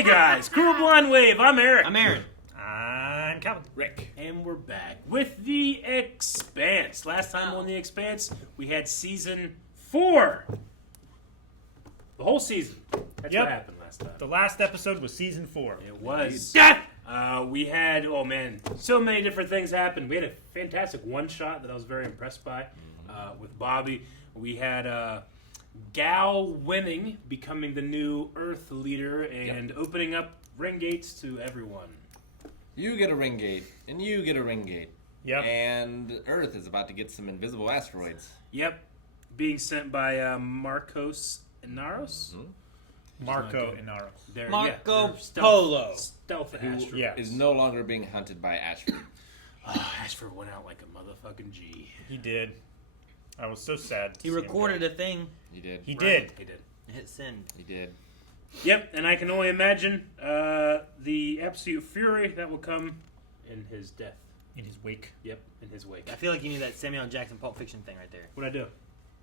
Hey guys, Cool Blind Wave. I'm Eric. I'm Aaron. I'm Calvin. Rick. And we're back with the Expanse. Last time on the Expanse, we had season 4. The whole season. That's what happened last time. The last episode was season 4. It was. We had, oh man, so many different things happened. We had a fantastic one-shot that I was very impressed by with Bobby. We had Gal winning, becoming the new Earth leader, and opening up ring gates to everyone. You get a ring gate, and you get a ring gate. Yep. And Earth is about to get some invisible asteroids. Yep. Being sent by Marcos Inaros. Mm-hmm. Marco Inaros. Marco Polo. Stealth Who asteroid. is no longer being hunted by Ashford. Ashford went out like a motherfucking G. He did. I was so sad. He recorded a thing. He did. He did. He did. Hit send. He did. Yep, and I can only imagine the absolute fury that will come in his death. In his wake. Yep, in his wake. I feel like you need that Samuel Jackson Pulp Fiction thing right there. What'd I do?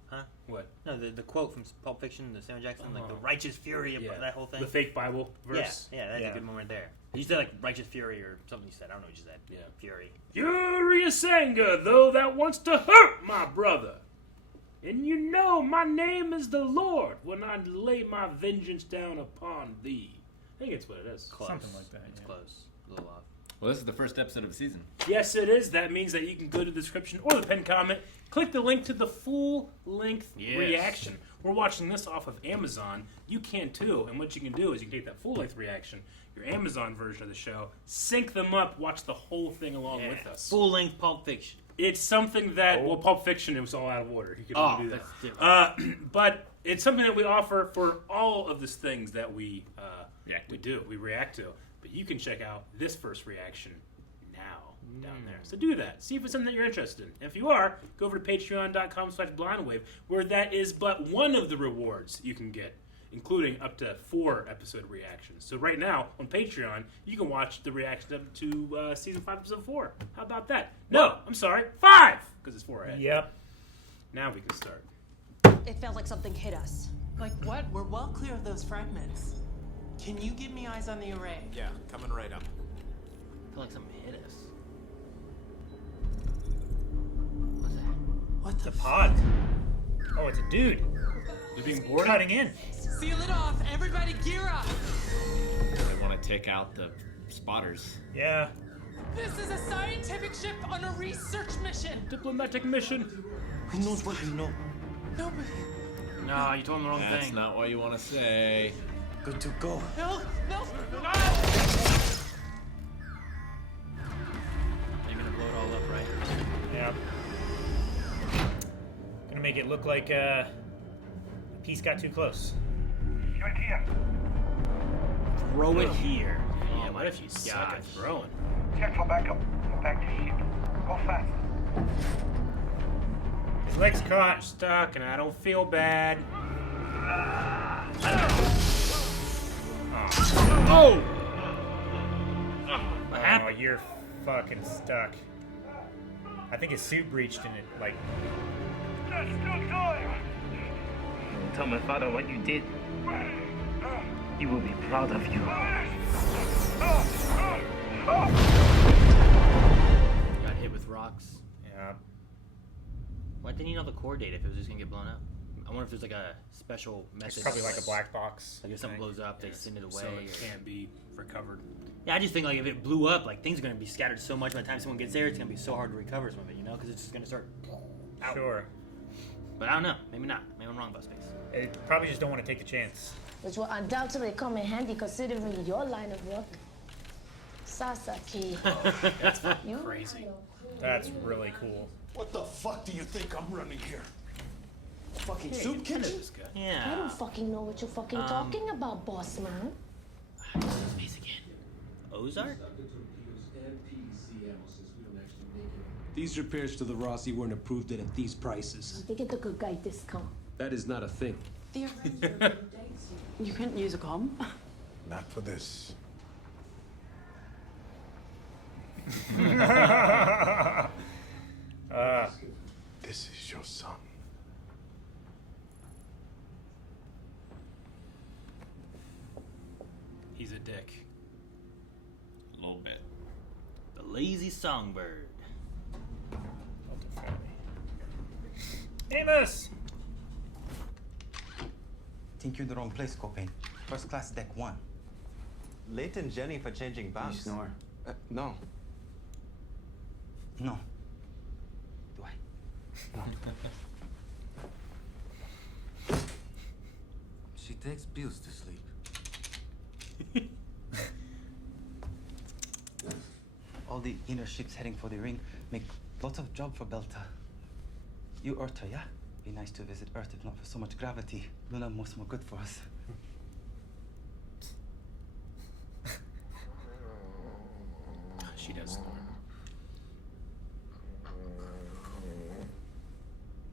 Huh? What? No, the quote from Pulp Fiction, the Samuel Jackson, like the righteous fury of that whole thing. The fake Bible verse. Yeah, that's a good moment there. You said like righteous fury or something you said. I don't know what you said. Yeah. Fury. Furious anger, though, that wants to hurt my brother. And you know my name is the Lord when I lay my vengeance down upon thee. I think it's what it is. Close. Something like that. It's Yeah. close. A little off. Well, this is the first episode of the season. Yes, it is. That means that you can go to the description or the pinned comment, click the link to the full-length reaction. We're watching this off of Amazon. You can too, and what you can do is you can take that full-length reaction, your Amazon version of the show, sync them up, watch the whole thing along with us. Full-length Pulp Fiction. It's something that, well, Pulp Fiction, it was all out of order. You could only do that. That's different. But it's something that we offer for all of the things that we react to. But you can check out this first reaction now down there. So do that. See if it's something that you're interested in. If you are, go over to patreon.com/blindwave, where that is but one of the rewards you can get, including up to 4 episode reactions. So right now, on Patreon, you can watch the reaction up to Season 5, Episode 4. How about that? No, I'm sorry, 5! Because it's 4 ahead. Yep. Now we can start. It felt like something hit us. Like what? We're well clear of those fragments. Can you give me eyes on the array? Yeah, coming right up. I feel like something hit us. What's that? What The pod. Oh, it's a dude. They're being bored. Cutting in. Seal it off! Everybody gear up! They want to take out the spotters. Yeah. This is a scientific ship on a research mission! Diplomatic mission. Who knows what you know? Nobody. No, you told him the wrong That's thing. not what you want to say. Good to go. No! You're gonna blow it all up, right? Yeah. Gonna make it look like a piece got too close. Throw it here. Yeah, what if you suck at throwing? Check for backup. Go back to ship. Go fast. His leg's I'm caught. stuck and I don't feel bad. Oh! What Oh, happened? you're fucking stuck. I think his suit breached and it, like... There's still time. Tell my father what you did. He will be proud of you. Got hit with rocks. Yeah. Why didn't he know the core date if it was just gonna get blown up? I wonder if there's like a special message. It's probably like a black box. Like if something blows up, they send it away. So it or- can't be recovered. Yeah, I just think like if it blew up, like things are gonna be scattered so much by the time someone gets there, it's gonna be so hard to recover some of it, you know, because it's just gonna start. Out. Sure. But I don't know. Maybe not. Maybe I'm wrong about space. They probably just don't want to take the chance. Which will undoubtedly come in handy considering your line of work. Sasaki. That's You crazy. That's really cool. What the fuck do you think I'm running here? Fucking Hey, soup you kinda kitchen? this guy. I Yeah. don't fucking know what you're fucking talking about, boss man. Space again. Ozark? These repairs to the Rossi weren't approved at these prices. They get the good guy discount. That is not a thing. You couldn't use a comb? Not for this. This is your son. He's He's a dick. A little bit. The lazy songbird. Amos! Think you're in the wrong place, Copain. First class deck 1. Late and Jenny for changing bumps. You snore. No. No. Do I? No. She takes pills to sleep. All the inner ships heading for the ring make lots of job for Belta. You Earth her, yeah? Be nice to visit Earth if not for so much gravity. Luna most more good for us. She does snore.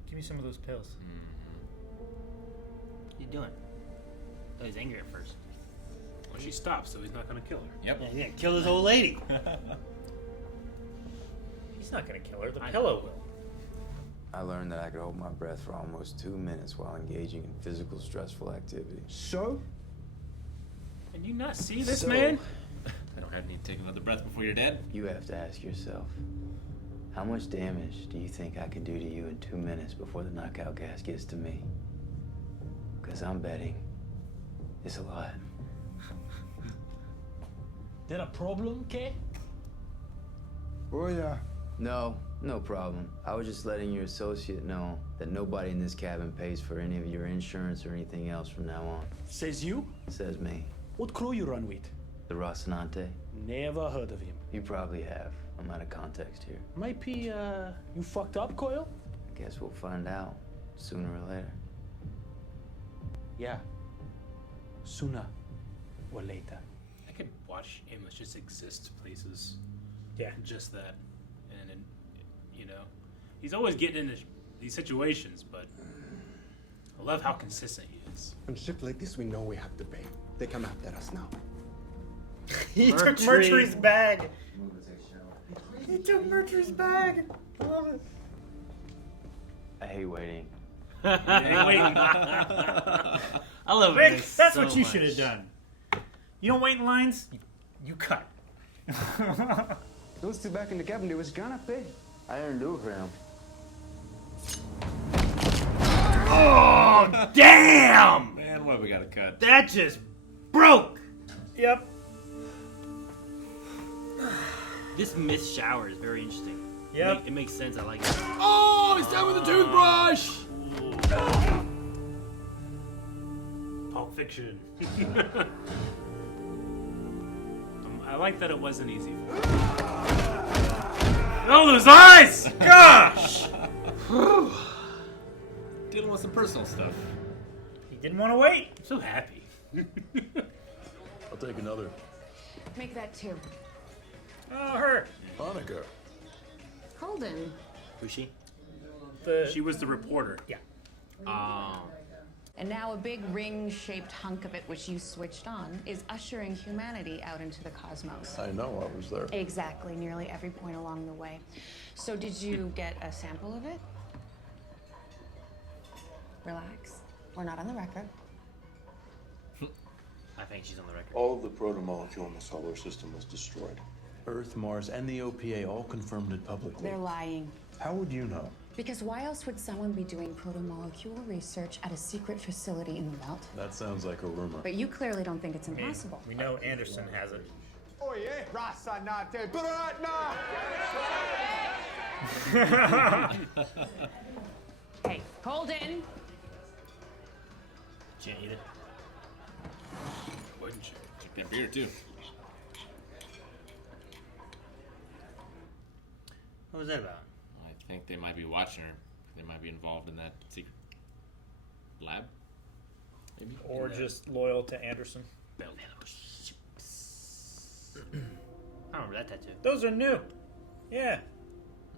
Give me some of those pills. What you doing? Oh, he's angry at first. Well, she stops, so he's not gonna kill her. Yep. Yeah, he's gonna kill his old lady. He's not gonna kill her. The pillow will. I learned that I could hold my breath for almost 2 minutes while engaging in physical stressful activity. So? Can you not see this, man? I don't have need to take another breath before you're dead. You have to ask yourself, how much damage do you think I can do to you in 2 minutes before the knockout gas gets to me? Because I'm betting it's a lot. There a problem, Kay? Oh, yeah. No, no problem. I was just letting your associate know that nobody in this cabin pays for any of your insurance or anything else from now on. Says you? Says me. What crew you run with? The Rocinante? Never heard of him. You probably have. I'm out of context here. Might be, you fucked up, Coil? I guess we'll find out sooner or later. Yeah. Sooner or later. I could watch Amos just exist places. Yeah. Just that. And you know, he's always getting into these situations, but I love how consistent he is. On a ship like this, we know we have to pay. They come after us now. He took Mercury's bag. He took Mercury's bag. I love it. I hate waiting. Hey, wait. I love Rick, this that's so what you much. should have done. You don't wait in lines, you cut. Those two back in the cabin, they was gonna pay. I didn't do it for him. Oh, damn! Man, what we gotta cut? That just broke! Yep. This missed shower is very interesting. Yep. It makes sense. I like it. Oh, he's done with the toothbrush! Pulp Fiction. I like that it wasn't easy. Oh, those eyes! Gosh! Dealing with some personal stuff. He didn't want to wait. I'm so happy. I'll take another. Make that 2. Oh, her. Hanukkah. Holden. Who's she? She was the reporter. Yeah. And now a big ring-shaped hunk of it, which you switched on, is ushering humanity out into the cosmos. I know, I was there. Exactly, nearly every point along the way. So did you get a sample of it? Relax. We're not on the record. I think she's on the record. All of the protomolecule in the solar system was destroyed. Earth, Mars, and the OPA all confirmed it publicly. They're lying. How would you know? Because why else would someone be doing protomolecule research at a secret facility in the belt? That sounds like a rumor. But you clearly don't think it's impossible. We know Anderson has it. Oh yeah, Rocinante, Brotna! Hey, Holden! Can't eat it. Wouldn't you? Drink that beer too. What was that about? I think they might be watching her. They might be involved in that secret lab. Maybe. Or just loyal to Anderson. Belt. I remember that tattoo. Those are new. Yeah.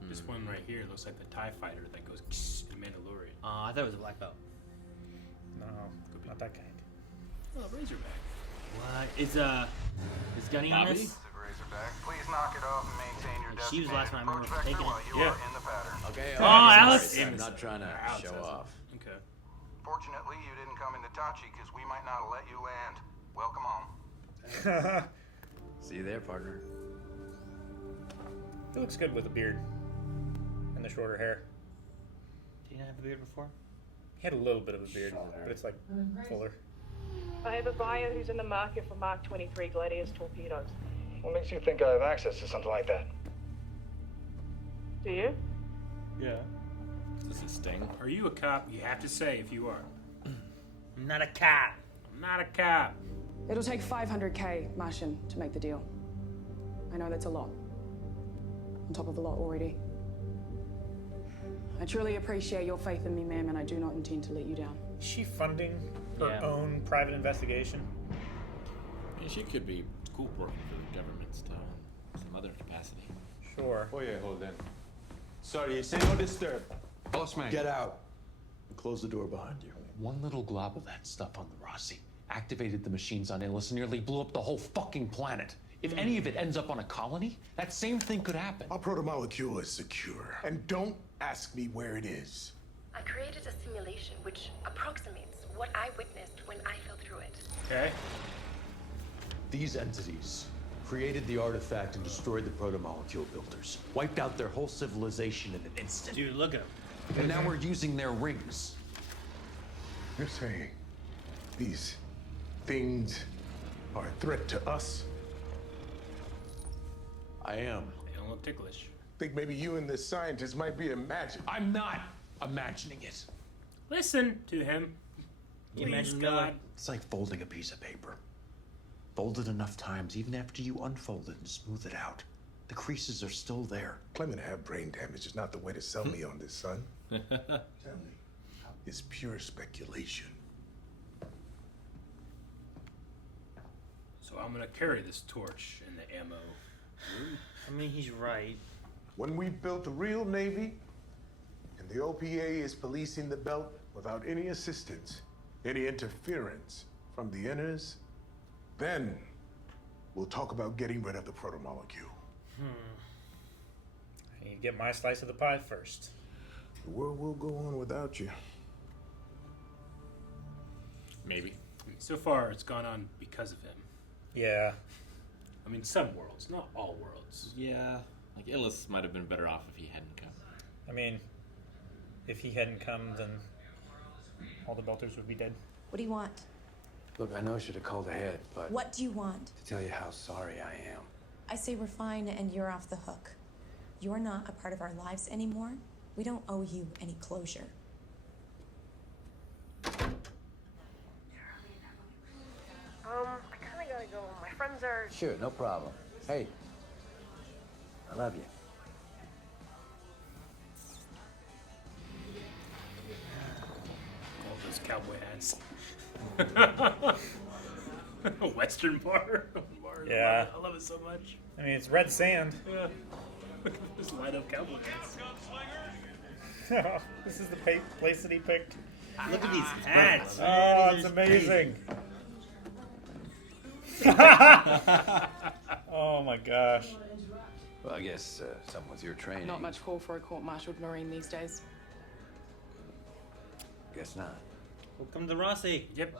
This one right here looks like the TIE fighter that goes in Mandalorian. I thought it was a black belt. No, not that kind. Oh, Razorback. What? Is Gunny on Bobby? this? Please knock it off and maintain your She was the last time I remember taking it. Yeah. In the pattern. Okay. Oh, Alice! I'm not trying to show off. Okay. Fortunately, you didn't come into Tachi because we might not have let you land. Welcome home. See you there, partner. He looks good with a beard and the shorter hair. Did he not have a beard before? He had a little bit of a beard, but it's like fuller. I have a buyer who's in the market for Mark 23 Gladius torpedoes. What makes you think I have access to something like that? Do you? Yeah. Does it sting? Are you a cop? You have to say if you are. I'm not a cop. I'm not a cop. It'll take 500K, Martian, to make the deal. I know that's a lot. On top of a lot already. I truly appreciate your faith in me, ma'am, and I do not intend to let you down. Is she funding her own private investigation? I mean, she could be cool working for the government still in some other capacity. Sure. Oh yeah, Holden. Sorry, say no disturb. Boss man. Get out. And close the door behind you. One little glob of that stuff on the Rossi activated the machines on Amos and nearly blew up the whole fucking planet. If any of it ends up on a colony, that same thing could happen. Our protomolecule is secure. And don't ask me where it is. I created a simulation which approximates what I witnessed when I fell through it. Okay. These entities created the artifact and destroyed the protomolecule builders. Wiped out their whole civilization in an instant. Dude, look at him. And now we're using their rings. You're saying these things are a threat to us? I am. They don't look ticklish. Think maybe you and this scientist might be imagining. I'm not imagining it. Listen to him. You Please, imagine God. Miller? It's like folding a piece of paper. Fold it enough times, even after you unfold it and smooth it out. The creases are still there. Claiming to have brain damage is not the way to sell me on this, son. Tell me. It's pure speculation. So I'm gonna carry this torch in the ammo room. I mean, he's right. When we built a real navy, and the OPA is policing the belt without any assistance, any interference from the inners, then we'll talk about getting rid of the protomolecule. I need to get my slice of the pie first. The world will go on without you. Maybe. So far, it's gone on because of him. Yeah. I mean, some worlds, not all worlds. Yeah. Like, Illis might have been better off if he hadn't come. I mean, if he hadn't come, then all the Belters would be dead. What do you want? Look, I know I should have called ahead, but What do you want? to tell you how sorry I am. I say we're fine and you're off the hook. You're not a part of our lives anymore. We don't owe you any closure. I kinda gotta go. My friends are... Sure, no problem. Hey, I love you. All those cowboy hats. Western bar. Yeah. I love it so much. I mean, it's red sand. Yeah. Look at this light up cowboy hats. This is the place that he picked. Look at these hats. Oh, it's amazing. Oh my gosh. Well, I guess someone's your training. Not much call for a court-martialed Marine these days. Guess not. Welcome to Rossi. Yep.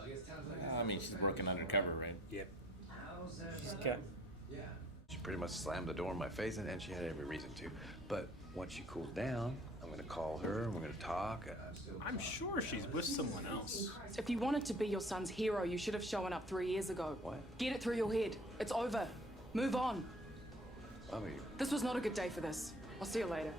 I mean, she's working undercover, right? Yep. She pretty much slammed the door in my face, and she had every reason to. But once she cools down, I'm gonna call her, and we're gonna talk. I'm sure she's with someone else. If you wanted to be your son's hero, you should have shown up 3 years ago. What? Get it through your head. It's over. Move on. I mean, This was not a good day for this. I'll see you later.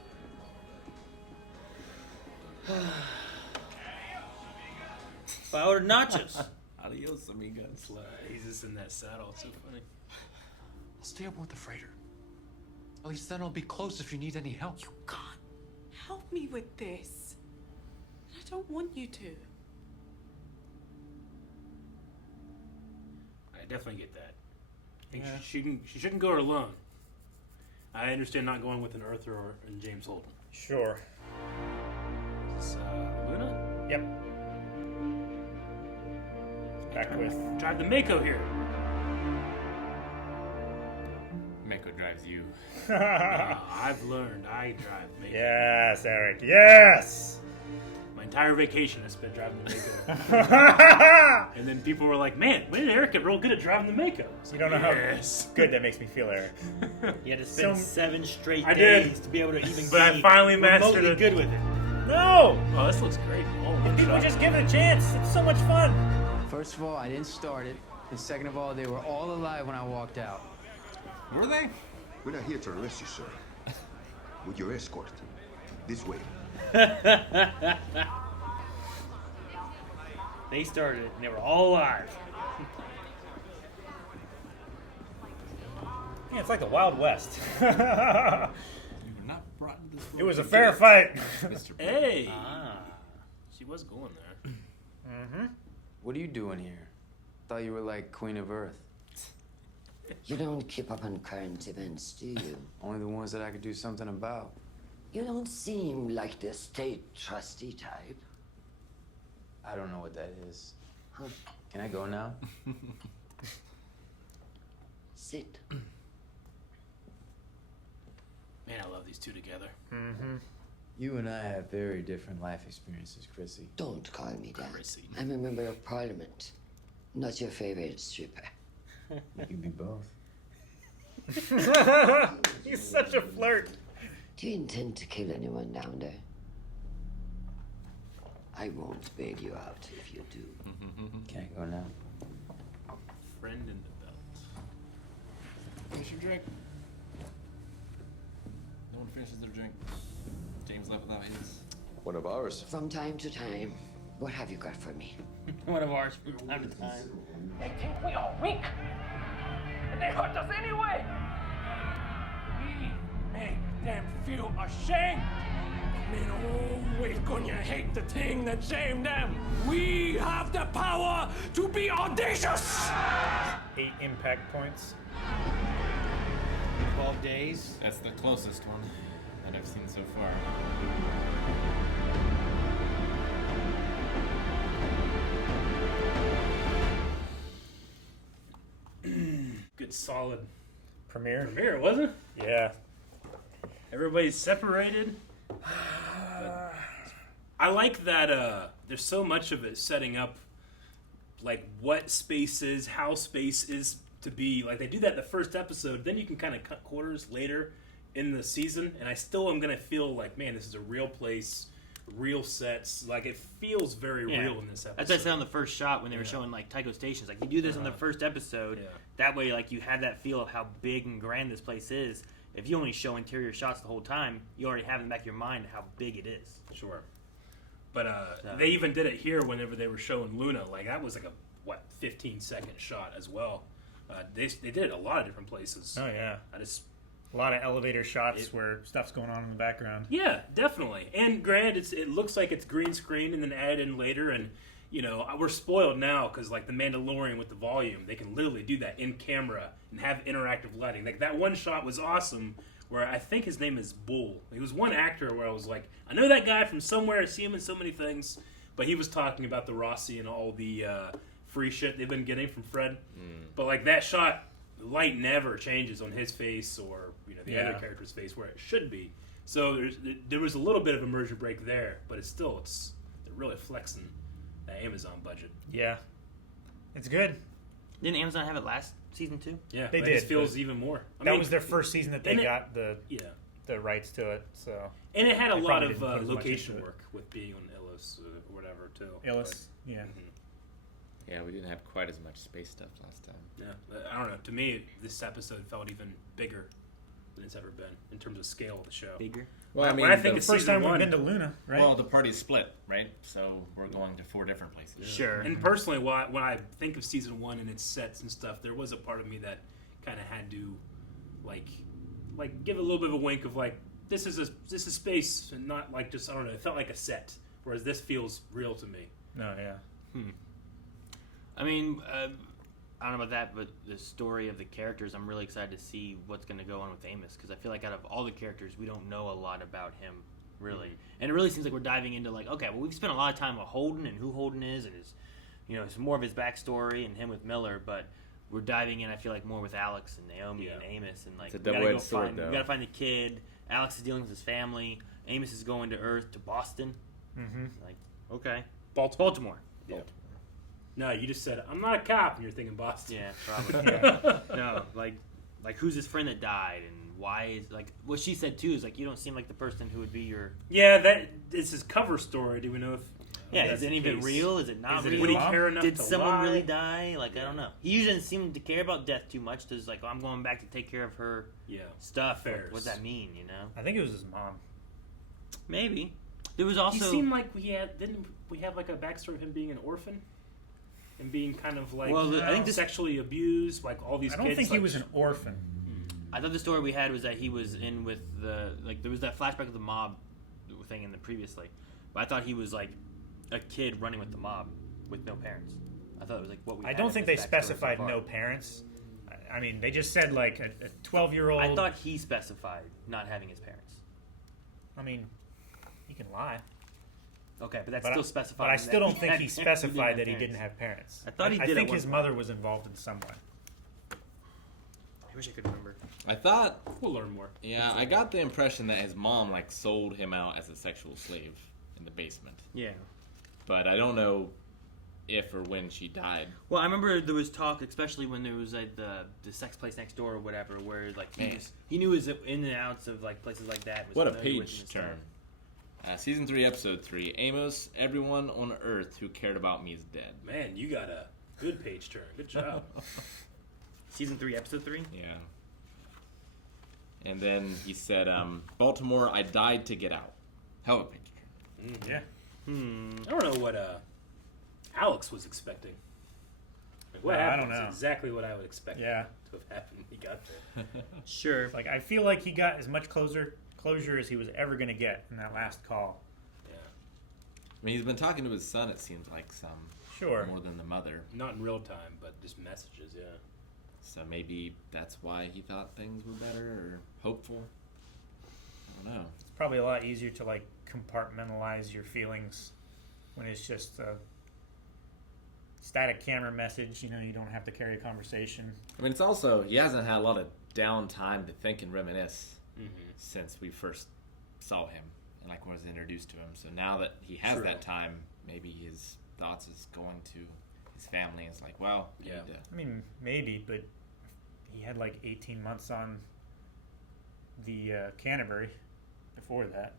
I ordered nachos. Adios, amigos. He's just in that saddle. It's so funny. I'll stay up with the freighter. At least then I'll be close if you need any help. You can't help me with this. I don't want you to. I definitely get that. I think she shouldn't go alone. I understand not going with an Earther or and James Holden. Sure. Is this Luna? Yep. Back with... Drive the Mako here. Mako drives you. I've learned. I drive Mako. Yes, Eric. Yes! My entire vacation I spent driving the Mako. And then people were like, man, when did Eric get real good at driving the Mako? You don't know how good that makes me feel, Eric. You had to spend 7 straight I days did. to be able to even But I be finally mastered remotely it. good with it. No! Oh, this looks great. Oh, If people just give it a chance, it's so much fun. First of all, I didn't start it. And second of all, they were all alive when I walked out. Were they? We're not here to arrest you, sir. With your escort. This way. They started it and they were all alive. Yeah, it's like the Wild West. You were not brought into this world. It was a to fair get fight. Mr. Hey! She was going there. Mm-hmm. What are you doing here? Thought you were like Queen of Earth. You don't keep up on current events, do you? Only the ones that I could do something about. You don't seem like the state trustee type. I don't know what that is. Huh. Can I go now? Sit. Man, I love these two together. Mm-hmm. You and I have very different life experiences, Chrissy. Don't call me that. Chrissy. I'm a member of parliament, not your favorite stripper. You can be both. He's such a flirt. Do you intend to kill anyone down there? I won't bail you out if you do. Can I go now? Friend in the belt. Finish your drink. No one finishes their drink. James left without his. One of ours. From time to time, what have you got for me? One of ours from time to time. They think we are weak. And they hurt us anyway. We make them feel ashamed. Men always gonna hate the thing that shamed them. We have the power to be audacious. 8 impact points. 12 days. That's the closest one that I've seen so far. Good solid Premiere, wasn't it? Yeah. Everybody's separated. But I like that there's so much of it setting up like what space is, how space is to be. Like they do that in the first episode, then you can kind of cut quarters later in the season, and I still am gonna feel like, man, this is a real place, real sets. Like it feels very real in this episode. That's what I said on the first shot when they were showing like Tycho stations. Like you do this on the first episode, that way like you have that feel of how big and grand this place is. If you only show interior shots the whole time, you already have in the back of your mind how big it is. Sure. But they even did it here whenever they were showing Luna. Like that was like a 15-second shot as well. They did it a lot of different places. Oh yeah. A lot of elevator shots where stuff's going on in the background. Yeah, definitely. And granted, it looks like it's green screen and then added in later. And you know, we're spoiled now because like the Mandalorian with the volume, they can literally do that in camera and have interactive lighting. Like that one shot was awesome. Where I think his name is Bull. He was one actor where I was like, I know that guy from somewhere. I see him in so many things. But he was talking about the Rossi and all the free shit they've been getting from Fred. But like that shot, the light never changes on his face or the other character's face where it should be. So there was a little bit of immersion break there, but they're really flexing that Amazon budget. Yeah, it's good. Didn't Amazon have it last season too? Yeah, they it did. just feels even more. That was their first season that they got the rights to it. So and it had a they lot probably of didn't put as much location into it. work with being on Illis or whatever too. Illis, yeah. Yeah, we didn't have quite as much space stuff last time. Yeah, I don't know. To me, this episode felt even bigger than it's ever been in terms of scale of the show. Bigger? Well, I mean, when I think the it's first season time one, we've been to Luna, right? Well, the party's split, right? So we're going to 4 different places. Sure. And personally, when I think of season 1 and its sets and stuff, there was a part of me that kind of had to, like give a little bit of a wink of like, this is space and not like just, I don't know. It felt like a set, whereas this feels real to me. No, yeah. I mean, I don't know about that, but the story of the characters, I'm really excited to see what's going to go on with Amos, because I feel like out of all the characters, we don't know a lot about him, really. And it really seems like we're diving into like, okay, well, we've spent a lot of time with Holden and who Holden is and his, it's more of his backstory and him with Miller, but we're diving in, I feel like, more with Alex and Naomi and Amos, and like, It's a double-edged sword, though. We got to find the kid. Alex is dealing with his family. Amos is going to Earth, to Boston. Mm-hmm. Like, Okay. Baltimore. Yeah. No, you just said, I'm not a cop, and you're thinking Boston. Yeah, probably. No, like who's his friend that died, and why is, like, what she said, too, is, like, you don't seem like the person who would be your... Yeah, that is his cover story. Do we know if... Yeah, is any of it real? Is it not real? Would he care enough Did to someone lie? really die? Like, I don't know. He usually doesn't seem to care about death too much. Does, like, I'm going back to take care of her stuff. Like, what does that mean, you know? I think it was his mom. Maybe. There was also... He seemed like didn't we have, like, a backstory of him being an orphan? And being kind of, like, I think sexually abused, like, all these kids. I don't think he like, was an orphan. I thought the story we had was that he was in with the... Like, there was that flashback of the mob thing in the previously. But I thought he was, like, a kid running with the mob with no parents. I thought it was, like, what we I had don't in think his they backstory specified so far. no parents. I mean, they just said, like, a 12-year-old... I thought he specified not having his parents. I mean, he can lie. Okay, but that's still specified. But I still don't think he had specified that he parents. didn't have parents. I thought he did. I think at his one mother point. was involved in some way. I wish I could remember. I thought we'll learn more. Yeah, I got the impression that his mom like sold him out as a sexual slave in the basement. Yeah. But I don't know if or when she died. Well, I remember there was talk, especially when there was like the sex place next door or whatever, where like he knew his in and outs of like places like that. Was What a familiar with page and turn. stuff. Season 3, Episode 3. Amos, everyone on Earth who cared about me is dead. Man, you got a good page turn. Good job. Season 3, Episode 3? Yeah. And then he said, Baltimore, I died to get out. Hell of a page turn. Yeah. I don't know what Alex was expecting. Like, what I happened? don't know. It's exactly what I would expect Yeah. to have happened when he got there. Sure. Like, I feel like he got as much closure as he was ever going to get in that last call. I mean, he's been talking to his son, it seems like, some. Sure. More than the mother. Not in real time, but just messages, yeah. So maybe that's why he thought things were better or hopeful. I don't know. It's probably a lot easier to, like, compartmentalize your feelings when it's just a static camera message. You know, you don't have to carry a conversation. I mean, it's also, he hasn't had a lot of downtime to think and reminisce since we first saw him and, like, was introduced to him. So now that he has that time, maybe his thoughts is going to his family. It's like, well, you need to... I mean, maybe, but he had, like, 18 months on the Canterbury before that.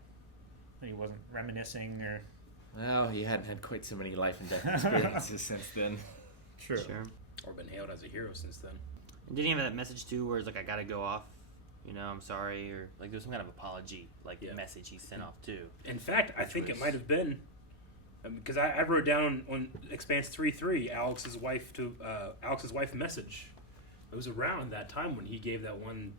He wasn't reminiscing or... Well, he hadn't had quite so many life and death experiences since then. True. Sure. Or been hailed as a hero since then. And didn't he have that message too, where it's like, I gotta go off, you know, I'm sorry, or like there's some kind of apology, like message he sent off too. In fact, I think it might have been because I wrote down on Expanse 3:3 Alex's wife message. It was around that time when he gave that one.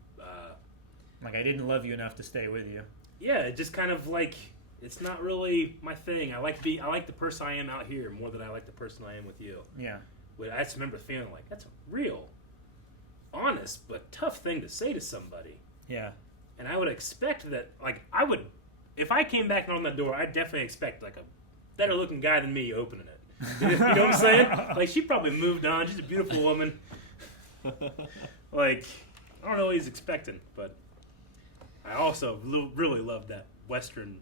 Like, I didn't love you enough to stay with you. Yeah, it just kind of like it's not really my thing. I like the person I am out here more than I like the person I am with you. Yeah. But I just remember feeling like that's a real, honest but tough thing to say to somebody. Yeah. And I would expect that, like, if I came back and on that door, I'd definitely expect, like, a better looking guy than me opening it. You know what I'm saying? Like, she probably moved on. She's a beautiful woman. Like, I don't know what he's expecting, but I also really love that Western.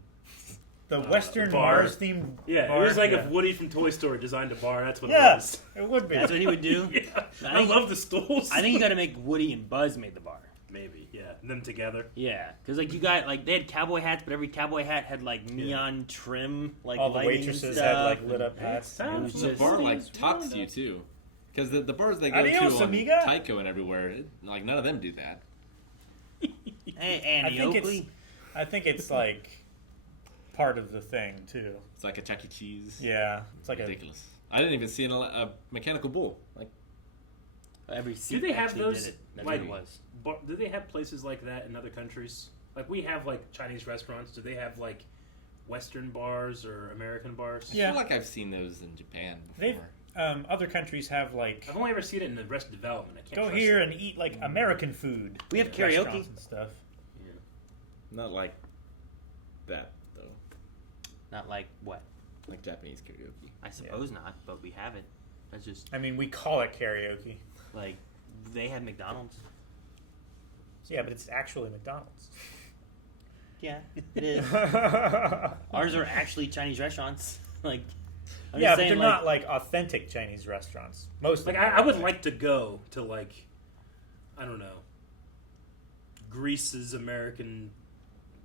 The Western bar. Mars themed Yeah, bar? it was like Yeah. if Woody from Toy Story designed a bar. That's what Yeah, it was. it would be. That's what he would do. Yeah. I love the stools. I think you got to make Woody and Buzz made the bar. Maybe, yeah, them together. Yeah, because like you got like they had cowboy hats, but every cowboy hat had like neon trim, like All the lighting waitresses stuff. had, like, lit up hats. It was The just- bar like talks to you too, because the bars they go Adios, to on amiga. Tycho and everywhere, like none of them do that. Hey, Andy Oakley. I think it's like part of the thing too. It's like a Chuck E. Cheese. Yeah, it's like ridiculous. I didn't even see a mechanical bull. Like every Do seat they have actually those? did it. That's Like, what it was. do they have places like that in other countries? Like we have like Chinese restaurants. Do they have like Western bars or American bars? I feel like I've seen those in Japan before. They've other countries have like. I've only ever seen it in the Arrested Development. I can't Go trust here it. and eat like American food. We have at karaoke. restaurants and stuff. Not like that though. Not like what? Like Japanese karaoke. I suppose not, but we have it. That's just I mean, we call it karaoke. like they have McDonald's. Yeah, but it's actually McDonald's. Yeah, it is. Ours are actually Chinese restaurants. Like, I'm yeah, just but saying, they're not like authentic Chinese restaurants. Most Like of them I are. would like to go to like, I don't know, Greece's American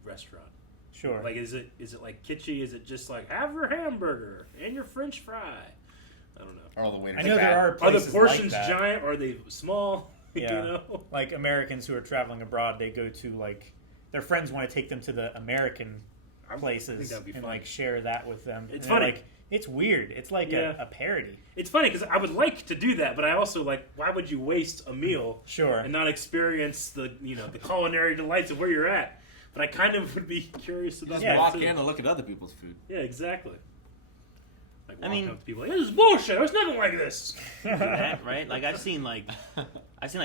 restaurant. Sure. Like is it like kitschy? Is it just like have your hamburger and your French fry? I don't know. Or all the waiters. I know there are Are places the portions like that. giant? Or are they small? Yeah. You know? Like Americans who are traveling abroad, they go to like their friends want to take them to the American I think places that'd be and funny. like share that with them. It's And they're funny. Like, it's weird. It's like Yeah. a parody. It's funny because I would like to do that, but I also like, why would you waste a meal Sure. and not experience the the culinary delights of where you're at? But I kind of would be curious about Just that walk too. in and look at other people's food. Yeah, exactly. Like I mean- walking up to people like, this is bullshit. There's nothing like this. do that, right? Like I've seen like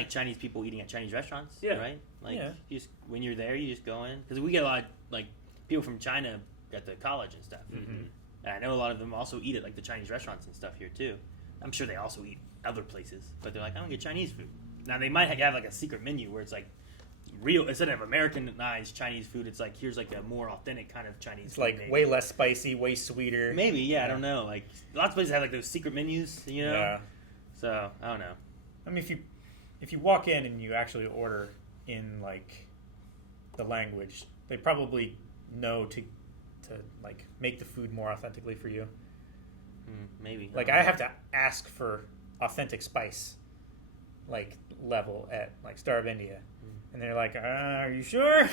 Chinese people eating at Chinese restaurants, Yeah. right? Like Yeah. you just when you're there, you just go in because we get a lot of, like people from China at the college and stuff. Mm-hmm. And I know a lot of them also eat at like the Chinese restaurants and stuff here too. I'm sure they also eat other places, but they're like, I want to get Chinese food. Now they might have like a secret menu where it's like real instead of Americanized Chinese food. It's like here's like a more authentic kind of Chinese. It's food like maybe. way less spicy, way sweeter. Maybe, yeah, I don't know. Like lots of places have like those secret menus, you know. Yeah. So I don't know. I mean, if you walk in and you actually order in like the language, they probably know to like make the food more authentically for you. Maybe. Like I have to ask for authentic spice, like level at like Star of India, and they're like, "Are you sure?"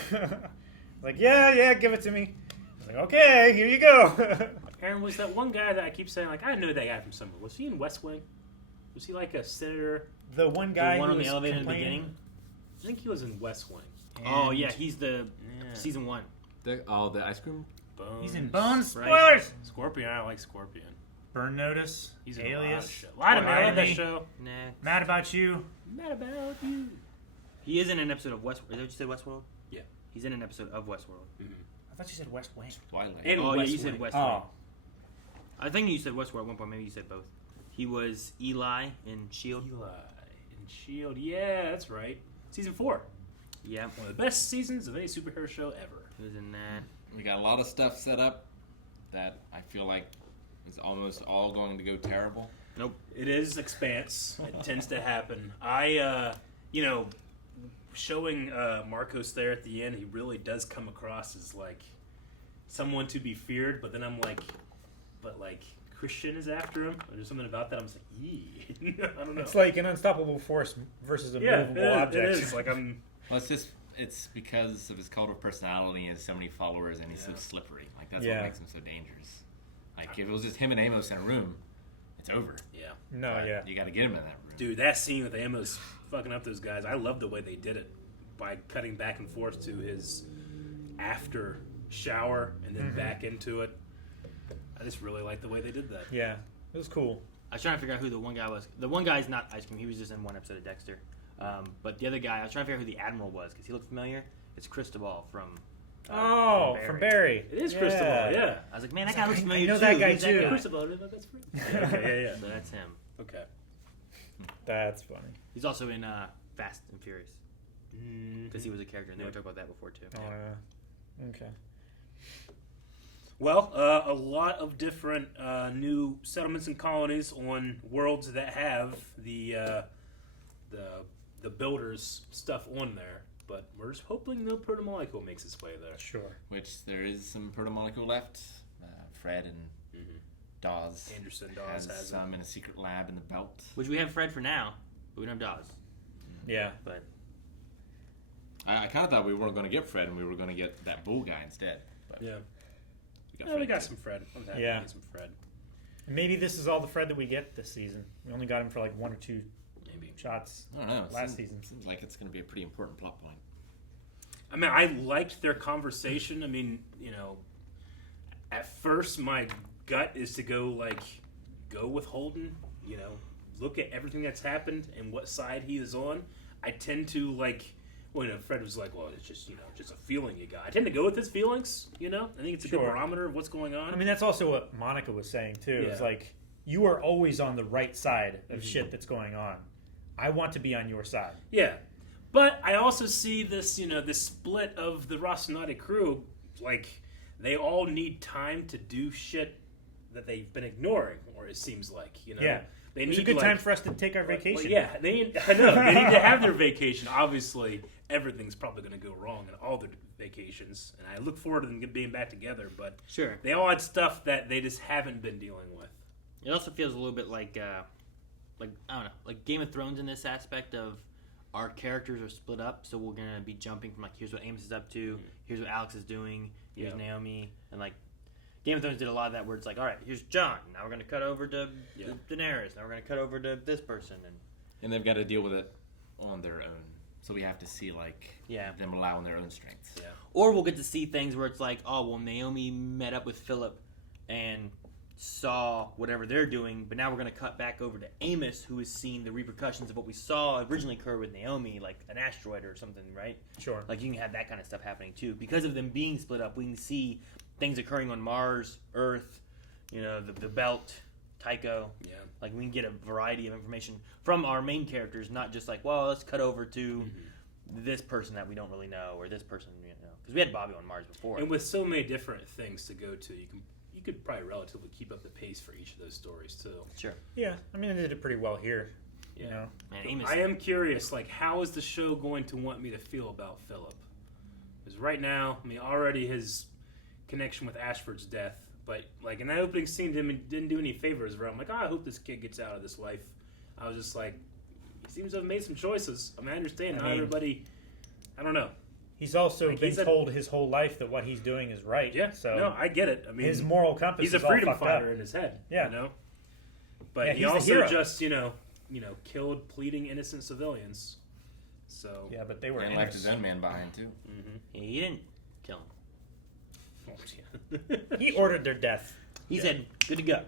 Like, yeah, give it to me. I was like, okay, here you go. Aaron, was that one guy that I keep saying, like, I know that guy from somewhere. Was he in West Wing? Was he like a senator? The one guy The one who on the was elevator in the complaining- beginning? I think he was in West Wing. Oh yeah, he's the season 1. The ice cream. Bones. He's in Bones. Right. Spoilers. Scorpion. I like Scorpion. Burn Notice. He's in Alias. a lot of shit. I like that Villainy. show. Nah. Mad About You. Mad about you. He is in an episode of West. Is that what you said, Westworld? Yeah. He's in an episode of Westworld. I thought you said West Wing. Twilight. And Oh West yeah, you said Wing. West Oh. Wing. I think you said Westworld at one point. Maybe you said both. He was Eli in Shield. Eli and Shield. Yeah, that's right. Season 4. Yeah. One of the best seasons of any superhero show ever. He was in that. We got a lot of stuff set up that I feel like is almost all going to go terrible. Nope. It is Expanse. It tends to happen. Showing Marcos there at the end, he really does come across as like someone to be feared. But then I'm like, Christian is after him. There's something about that. I'm just like, eee. I don't know. It's like an unstoppable force versus a movable object. It is. Like I'm. Well, it's because of his cult of personality and so many followers, and he's so slippery. Like that's Yeah. what makes him so dangerous. Like if it was just him and Amos in a room, it's over. Yeah. No, But yeah. you got to get him in that room. Dude, that scene with Amos fucking up those guys, I love the way they did it by cutting back and forth to his after shower and then back into it. I just really like the way they did that. Yeah, it was cool. I was trying to figure out who the one guy was. The one guy's not Ice Cream. He was just in one episode of Dexter. But the other guy, I was trying to figure out who the Admiral was because he looked familiar. It's Cristobal from. From Barry. It is Cristobal, yeah. I was like, man, that guy looks familiar I know too. that guy Who's too. Cristobal, that's right. Okay, yeah. So that's him. Okay. That's funny. He's also in Fast and Furious because he was a character, and they were talking about that before too. Oh, yeah. Okay. Well, a lot of different new settlements and colonies on worlds that have the builders stuff on there, but we're just hoping no Protomolecule makes its way there. Sure. Which there is some Protomolecule left. Fred and Dawes. Anderson Dawes has some in a secret lab in the belt. Which we have Fred for now, but we don't have Dawes. Yeah. But I kind of thought we weren't going to get Fred and we were going to get that bull guy instead. But Yeah. we got We got some Fred. I'm happy Yeah. to get some Fred. Maybe this is all the Fred that we get this season. We only got him for like 1 or 2 shots I don't know. last season. Seems like it's going to be a pretty important plot point. I mean, I liked their conversation. I mean, at first my gut is to go with Holden, look at everything that's happened and what side he is on. I tend to Fred was like, well, it's just, just a feeling you got. I tend to go with his feelings, I think it's a good Sure. barometer of what's going on. I mean, that's also what Monica was saying too. It's Yeah. like, you are always on the right side of shit that's going on. I want to be on your side. Yeah. But I also see this, this split of the Rocinante crew, they all need time to do shit that they've been ignoring, or it seems like, Yeah. They It's a good time for us to take our vacation. Yeah, I know. They need to have their vacation. Obviously, everything's probably going to go wrong in all their vacations, and I look forward to them being back together. But Sure. they all had stuff that they just haven't been dealing with. It also feels a little bit like I don't know, like Game of Thrones in this aspect of our characters are split up, so we're gonna be jumping from like here's what Amos is up to, here's what Alex is doing, here's Naomi, and like Game of Thrones did a lot of that where it's like, all right, here's Jon, now we're gonna cut over to Daenerys, now we're gonna cut over to this person, and they've got to deal with it on their own. So we have to see them allow on their own strengths. Yeah. Or we'll get to see things where it's like, oh well, Naomi met up with Philip and saw whatever they're doing, but now we're going to cut back over to Amos, who has seen the repercussions of what we saw originally occur with Naomi, like an asteroid or something, right? Sure. Like you can have that kind of stuff happening too. Because of them being split up, we can see things occurring on Mars, Earth, the belt, Tycho. Yeah. Like we can get a variety of information from our main characters, not just like, well, let's cut over to this person that we don't really know, or this person, because we had Bobby on Mars before. And with so many different things to go to, you could probably relatively keep up the pace for each of those stories too. Sure. Yeah, I mean, they did it pretty well here. Man, I am curious, like, how is the show going to want me to feel about Philip? Because right now, I mean, already his connection with Ashford's death, but like in that opening scene, didn't do any favors. Where I'm like, I hope this kid gets out of this life. I was just like, he seems to have made some choices. I mean, I understand not everybody. I don't know. He's also been told his whole life that what he's doing is right. Yeah, so no, I get it. I mean, his moral compass. He's a is all freedom fucked fighter up. in his head. Yeah, But yeah, he he's the also hero. just killed pleading innocent civilians. So yeah, but they were and left his own man behind too. Mm-hmm. He didn't kill him. He ordered their death. He said, "Good to go."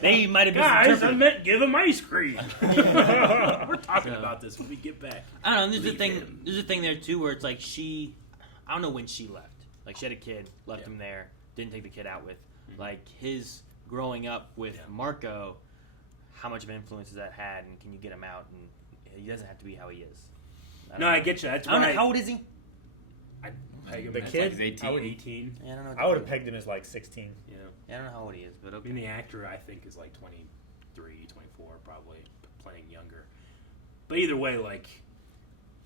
They might have Guys, I misinterpreted. meant give him ice cream. We're talking about this when we get back. I don't know. There's a thing. There's a thing there too where it's like I don't know when she left. Like she had a kid, left him there, didn't take the kid out with. Like his growing up with Marco, how much of an influence has that had, and can you get him out? And he doesn't have to be how he is. I get you. That's I don't know. why How old is he? The kid, like 18. Yeah, I don't know. I would have pegged him as like 16. Yeah. I don't know how old he is, but okay. I mean, the actor, I think, is like 23, 24, probably, playing younger. But either way, like,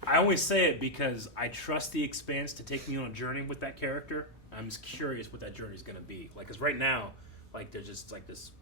I always say it because I trust the Expanse to take me on a journey with that character. I'm just curious what that journey is going to be. Like, because right now, like, there's just, like, this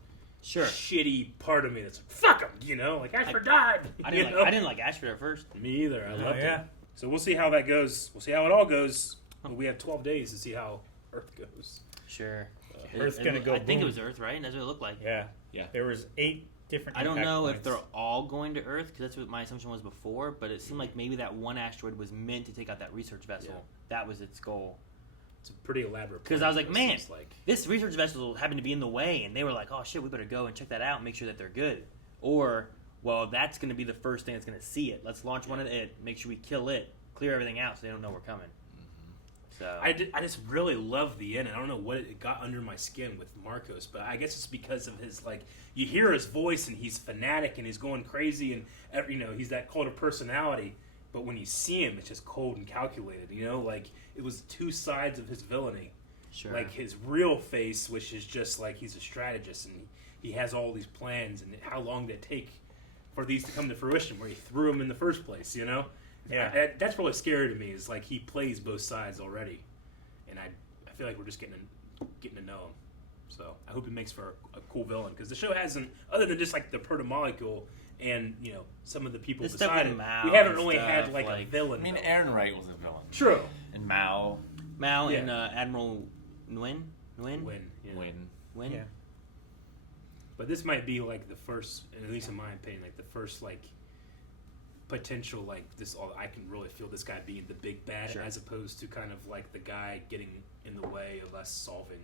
shitty part of me that's like, fuck him, Like, Ashford died. I didn't like Ashford at first. Me either. I loved yeah. it. So we'll see how that goes. We'll see how it all goes. But we have 12 days to see how Earth goes. Sure. Earth's gonna go. I think it boom. was Earth, right? That's what it looked like. Yeah. There was 8 different. I don't impact know if points. they're all going to Earth, because that's what my assumption was before, but it seemed like maybe that one asteroid was meant to take out that research vessel. Yeah. That was its goal. It's a pretty elaborate. Because plan, I was like, man, seems like. this research vessel happened to be in the way, and they were like, oh shit, we better go and check that out and make sure that they're good. Or, well, that's going to be the first thing that's going to see it. Let's launch one at it, make sure we kill it, clear everything out so they don't know we're coming. So I just really love the end. I don't know what it got under my skin with Marcos, but I guess it's because of his, like, you hear his voice and he's fanatic and he's going crazy and he's that cult of personality. But when you see him, it's just cold and calculated. Like it was two sides of his villainy. Sure. Like his real face, which is just like he's a strategist and he has all these plans. And how long did it take for these to come to fruition? Where he threw them in the first place, Yeah. That's really scary to me. Is like he plays both sides already, and I feel like we're just getting to know him. So I hope he makes for a cool villain, because the show hasn't, other than just like the Protomolecule and some of the people The stuff beside with it, Mao we haven't and really had stuff, like a villain. I mean, villain. Ehrenreich was a villain. True. And Mao. Mao Yeah. and Admiral Nguyen? Win. Yeah. But this might be like the first, at least in my opinion, like the first like potential like this. I can really feel this guy being the big bad, Sure. as opposed to kind of like the guy getting in the way of us solving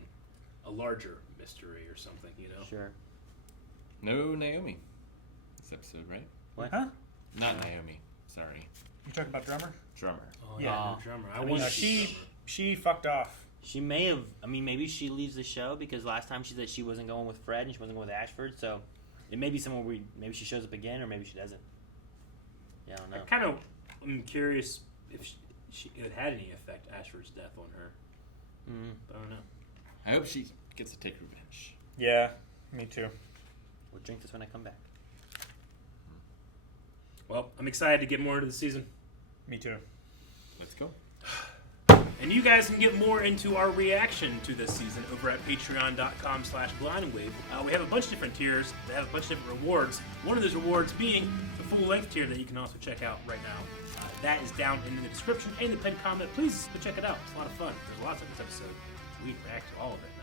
a larger mystery or something. Sure. No Naomi. This episode, right? What? Huh? Not Naomi. Sorry. You talking about drummer? Drummer. Oh, Yeah. no drummer. I No, want she fucked off. She may have. I mean, maybe she leaves the show because last time she said she wasn't going with Fred and she wasn't going with Ashford. So it may be somewhere where maybe she shows up again or maybe she doesn't. Yeah, I don't know. I'm curious if it had any effect, Ashford's death on her. Mm-hmm. But I don't know. I hope she gets to take revenge. Yeah, me too. We'll drink this when I come back. Well, I'm excited to get more into the season. Me too. Let's go. And you guys can get more into our reaction to this season over at patreon.com/blindwave. We have a bunch of different tiers. They have a bunch of different rewards. One of those rewards being the full-length tier that you can also check out right now. That is down in the description and the pinned comment. Please go check it out. It's a lot of fun. There's lots of this episode. We react to all of it.